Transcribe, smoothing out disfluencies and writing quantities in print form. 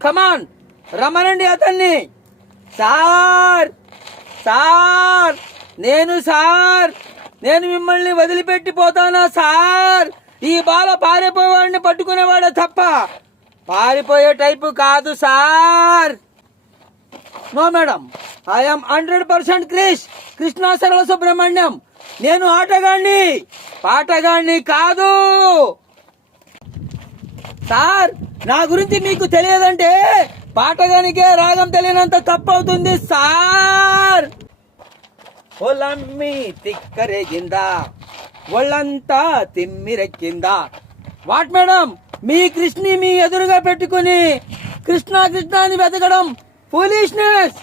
కమాన్ రమ్మనండి అతన్ని. Sir sir నేను మిమ్మల్ని వదిలిపెట్టిపోతానా సార్? ఈ బాల పారిపోయేవాడిని పట్టుకునేవాడే తప్ప పారిపోయే టైపు కాదు sir. No madam, I'm 100% Krishna సరళ సుబ్రహ్మణ్యం. నేను ఆటగాణ్ణి, పాటగాణ్ణి కాదు సార్. నా గురించి మీకు తెలియదంటే పాటగానికే రాగం తెలియనంత తప్పు అవుతుంది సార్. ఒలమ్మి తిక్కరేగిందా, ఒళ్ళంతా తిమ్మిరెక్కిందా? వాట్ మేడం, మీ కృష్ణని మీ ఎదురుగా పెట్టుకుని కృష్ణ అని వెతకడం ఫూలిష్నెస్.